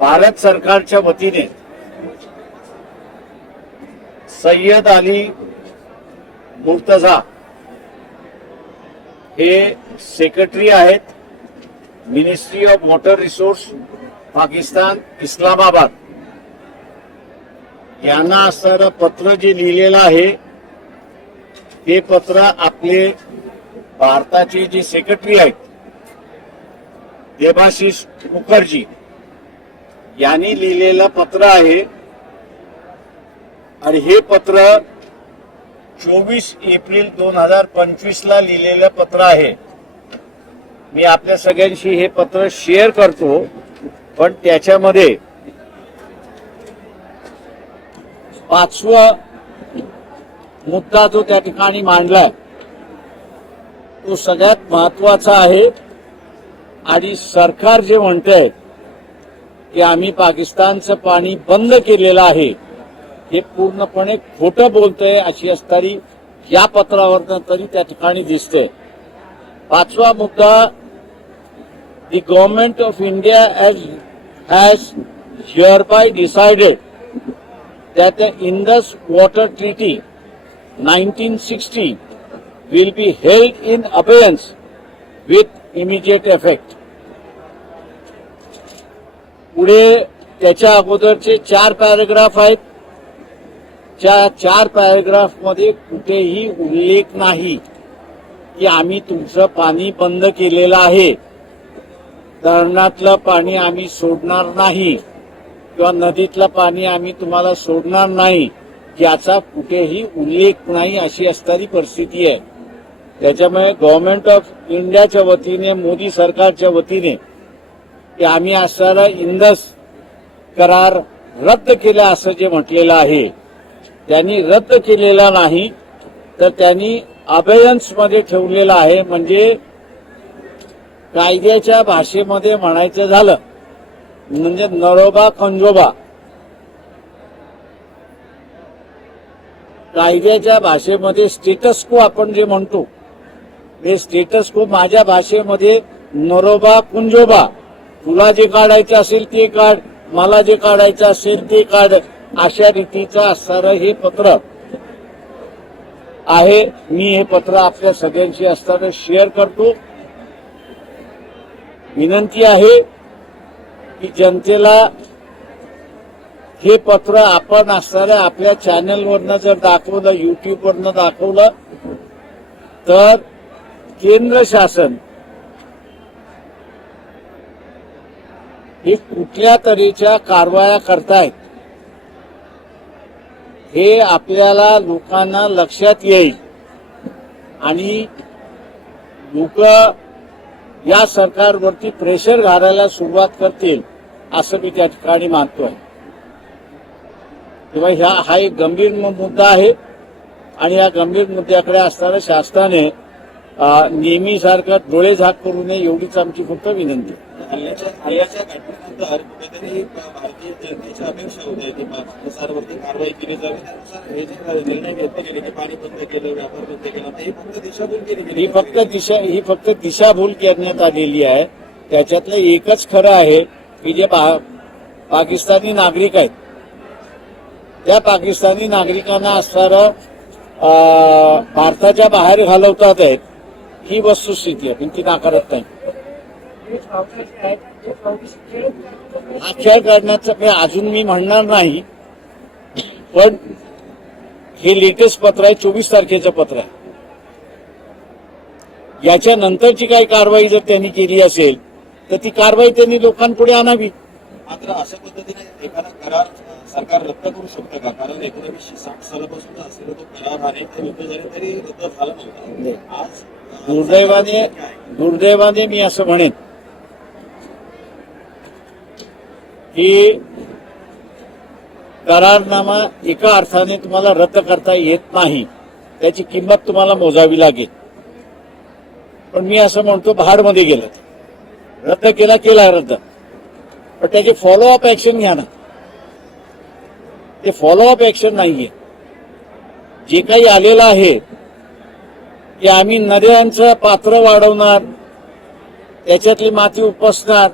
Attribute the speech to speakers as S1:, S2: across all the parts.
S1: भारत सरकारच्या वतीने सय्यद अली मुर्तझा हे सेक्रेटरी आहेत ministry of water resource Pakistan Islamabad. यांना असणारं पत्र जे लिहिलेलं आहे ते पत्र आपले भारताचे जे सेक्रेटरी आहेत देबाशिष मुखर्जी यांनी लिहिलेलं पत्र आहे. आणि हे पत्र चोवीस एप्रिल दोन हजार पंचवीस ला लिहिलेलं पत्र आहे. मी आपल्या सगळ्यांशी हे पत्र शेअर करतो पण त्याच्यामध्ये पाचवा मुद्दा जो त्या ठिकाणी मांडलाय तो सगळ्यात महत्त्वाचा आहे. आणि सरकार जे म्हणतंय की आम्ही पाकिस्तानचं पाणी बंद केलेलं आहे हे पूर्णपणे खोटं बोलतंय अशी असणारी या पत्रावरनं तरी त्या ठिकाणी दिसते पाचवा मुद्दा the government of India has has by decided that the Indus Water Treaty 1960 will be held in abeyance with immediate effect. पुढे त्याच्या अगोदरचे चार पॅराग्राफ आहेत. त्या चार पॅराग्राफमध्ये कुठेही उल्लेख नाही की आम्ही तुमचं पाणी बंद केलेलं आहे. धरणातलं पाणी आम्ही सोडणार नाही किंवा नदीतलं पाणी आम्ही तुम्हाला सोडणार नाही याचा कुठेही उल्लेख नाही अशी असणारी परिस्थिती आहे. त्याच्यामुळे गव्हर्नमेंट ऑफ इंडियाच्या वतीने मोदी सरकारच्या वतीने की आम्ही असणारा इंदस करार रद्द केला असं जे म्हटलेलं आहे. त्यांनी रद्द केलेला नाही तर त्यांनी अभयन्समध्ये ठेवलेला आहे. म्हणजे कायद्याच्या भाषेमध्ये म्हणायचं झालं म्हणजे नरोबा खंजोबा. कायद्याच्या भाषेमध्ये स्टेटस को आपण जे म्हणतो हे स्टेटस को माझ्या भाषेमध्ये नरोबा कुंजोबा तुला जे काढायचं असेल ते काढ मला जे काढायचं असेल ते काढ. अशा रीतीचं असणारं हे पत्र आहे. मी हे पत्र आपल्या सगळ्यांशी असताना शेअर करतो. विनंती आहे की जनतेला हे पत्र आपण असणाऱ्या आपल्या चॅनलवरनं जर दाखवलं युट्यूबवरनं दाखवलं तर केंद्र शासन हे कुठल्या तऱ्हेच्या कारवाया करतायत हे आपल्याला लोकांना लक्षात येईल. आणि लोक या सरकारवरती प्रेशर घालायला सुरुवात करतील असं मी त्या ठिकाणी मानतोय. तेव्हा ह्या हा एक गंभीर मुद्दा आहे. आणि या गंभीर मुद्द्याकडे असताना शासनाने नेहमीसारखं डोळे झाक करू नये एवढीच आमची फक्त विनंती. आहे.
S2: हल्ल्याच्या हल्ल्याच्या घटनेनंतर कुठेतरी भारतीय जनतेची अपेक्षा होती की सरकारवरती कारवाई केली जावी. त्यानुसार हे जे निर्णय घेतले गेले की पाणी बंद केलं व्यापार बंद केला तर फक्त दिशाभूल केली गेली.
S1: ही फक्त दिशा ही फक्त दिशाभूल करण्यात आलेली आहे. त्याच्यातलं एकच खरं आहे की जे पाकिस्तानी नागरिक आहेत. त्या पाकिस्तानी नागरिकांना असणारं भारताच्या बाहेर घालवतात आहेत. ही वस्तुस्थिती आहे पण ती नाकारत नाही. हा खेळ करण्याचं काही अजून मी म्हणणार नाही पण हे लेटेस्ट पत्र आहे चोवीस तारखेचं पत्र आहे. याच्या नंतरची काही कारवाई जर त्यांनी केली असेल तर ती कारवाई त्यांनी लोकांपुढे आणावी.
S2: मात्र अशा पद्धतीने एखादा करार सरकार रद्द करू शकतं का? कारण एकोणीसशे साठ सालापासून असलेला तो करार अनेक युद्ध झाले तरी रद्द झाला नव्हता आज
S1: दुर्दैवाने? दुर्दैवाने मी असं म्हणेन की करारनामा एका अर्थाने तुम्हाला रद्द करता येत नाही. त्याची किंमत तुम्हाला मोजावी लागेल. पण मी असं म्हणतो भाडमध्ये गेलं. रद्द केला केला रद्द. पण त्याची फॉलोअप ऍक्शन घ्या ना. ते फॉलोअप ऍक्शन नाहीये. जे काही आलेलं आहे की आम्ही नद्यांचं पात्र वाढवणार त्याच्यातली माती उपसणार.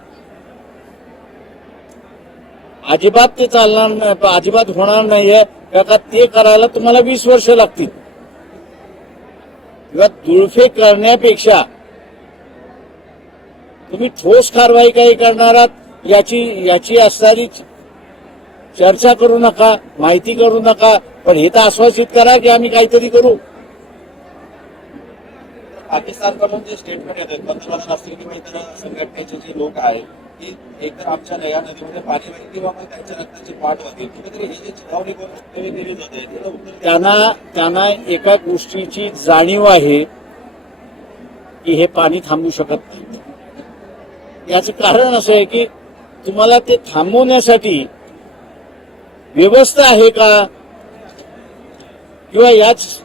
S1: अजिबात ते चालणार नाही अजिबात होणार नाहीये. का का ते करायला तुम्हाला वीस वर्ष लागतील. किंवा दुळफे करण्यापेक्षा तुम्ही ठोस कारवाई काही करणार आहात याची याची असणारी चर्चा करू नका माहिती करू नका पण हे तर आश्वासित करा की आम्ही काहीतरी करू
S2: पाकिस्तानकडून जे स्टेटमेंट येतात पंतप्रधान असतील किंवा इतर संघटनेचे जे लोक आहेत की एकतर आमच्या या नदीमध्ये पाणी वाहील किंवा मग त्यांच्या रक्ताची पाठ वाटेल कुठेतरी हे जे चिथावणी करून वक्तव्य केली जात आहे.
S1: त्यांना त्यांना एका गोष्टीची जाणीव आहे की हे पाणी थांबू शकत नाही याचं कारण असं आहे की तुम्हाला ते थांबवण्यासाठी व्यवस्था आहे का? किंवा याच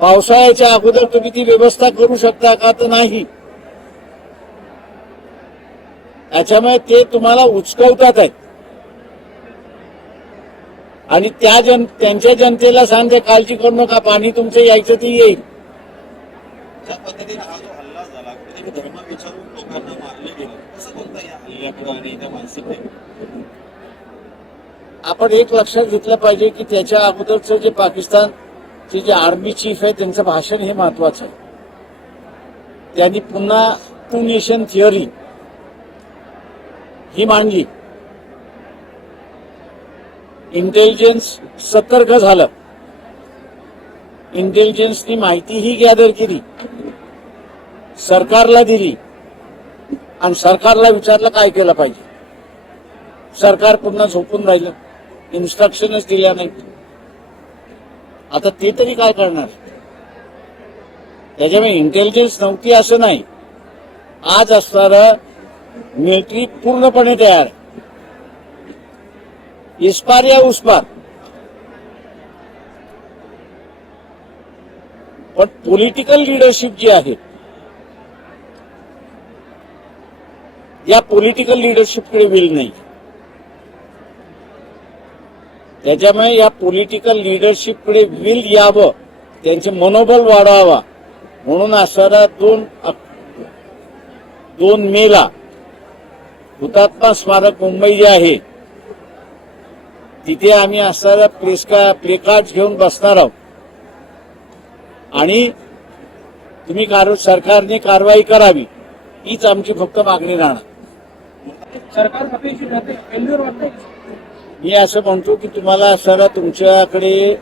S1: पावसाळ्याच्या अगोदर तुम्ही ती व्यवस्था करू शकता का तर नाही? त्याच्यामुळे ते तुम्हाला उचकवतात आहेत. आणि त्या जन त्यांच्या जनतेला सांगते काळजी करू नका पाणी तुमचं यायचं ते येईल.
S2: धर्म विचारून लोकांना मारले कसं बोलता या आणि त्या मानसिकतेकडे?
S1: आपण एक लक्षात घेतलं पाहिजे की त्याच्या अगोदरचं जे पाकिस्तानचे जे आर्मी चीफ आहे त्यांचं भाषण हे महत्वाचं आहे. त्यांनी पुन्हा टू नेशन थिअरी ही मांडली. इंटेलिजन्स सतर्क झालं. इंटेलिजन्सनी माहितीही गॅदर केली. सरकारला दिली. आणि सरकारला विचारलं काय केलं पाहिजे. सरकार पुन्हा झोपून राहिलं. इन्स्ट्रक्शनच दिल्या नाही आता ते तरी काय करणार? त्याच्यामुळे इंटेलिजन्स नव्हती असं नाही. आज असणार मिलिटरी पूर्णपणे तयार. इस्पार या उस्पार पण पॉलिटिकल लिडरशिप जी आहे या पॉलिटिकल लिडरशिपकडे विल नाही. त्याच्यामुळे या पॉलिटिकल लिडरशिपकडे विल यावं त्यांचे मनोबल वाढवावा. म्हणून असणारा दोन दोन मेला हुतात्मा स्मारक मुंबई जे आहे तिथे आम्ही असणाऱ्या प्लेसका प्लेकार्ड घेऊन बसणार आहोत. आणि तुम्ही कार सरकारने कारवाई करावी हीच आमची फक्त मागणी राहणार.
S3: सरकार
S1: मी असं म्हणतो की तुम्हाला सर तुमच्याकडे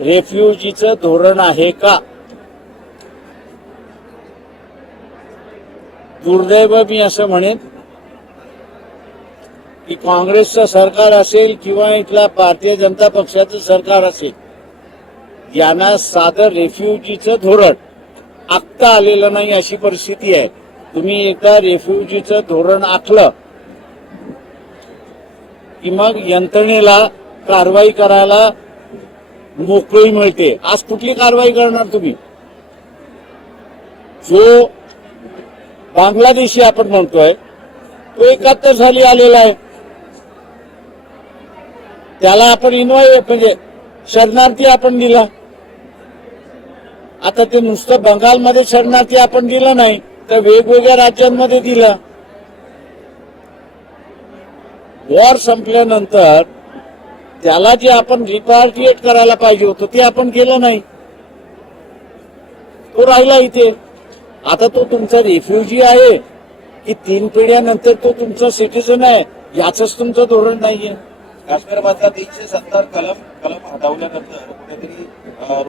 S1: रेफ्युजीचं धोरण आहे का? दुर्दैव मी असं म्हणेन की काँग्रेसचं सरकार असेल किंवा इथला भारतीय जनता पक्षाचं सरकार असेल यांना साधं रेफ्युजीचं धोरण आखता आलेलं नाही अशी परिस्थिती आहे. तुम्ही एकदा रेफ्युजीचं धोरण आखलं की मग यंत्रणेला कारवाई करायला मोकळी मिळते. आज कुठली कारवाई करणार तुम्ही? जो बांगलादेशी आपण म्हणतोय तो एकाहत्तर साली आलेला आहे. त्याला आपण इन्व्हाय म्हणजे शरणार्थी आपण दिला. आता ते नुसतं बंगालमध्ये शरणार्थी आपण दिलं नाही तर वेगवेगळ्या राज्यांमध्ये दिलं. वॉर संपल्यानंतर त्याला जे आपण रिपार्टिएट करायला पाहिजे होतं ते आपण केलं नाही. तो राहिला इथे. आता तो तुमचा रेफ्युजी आहे. की तीन पिढ्यानंतर तो तुमचा सिटीजन आहे. याच तुमचं धोरण नाहीये.
S2: काश्मीरमधला तीनशे सत्तर कलम कलम हटवल्यानंतर कुठेतरी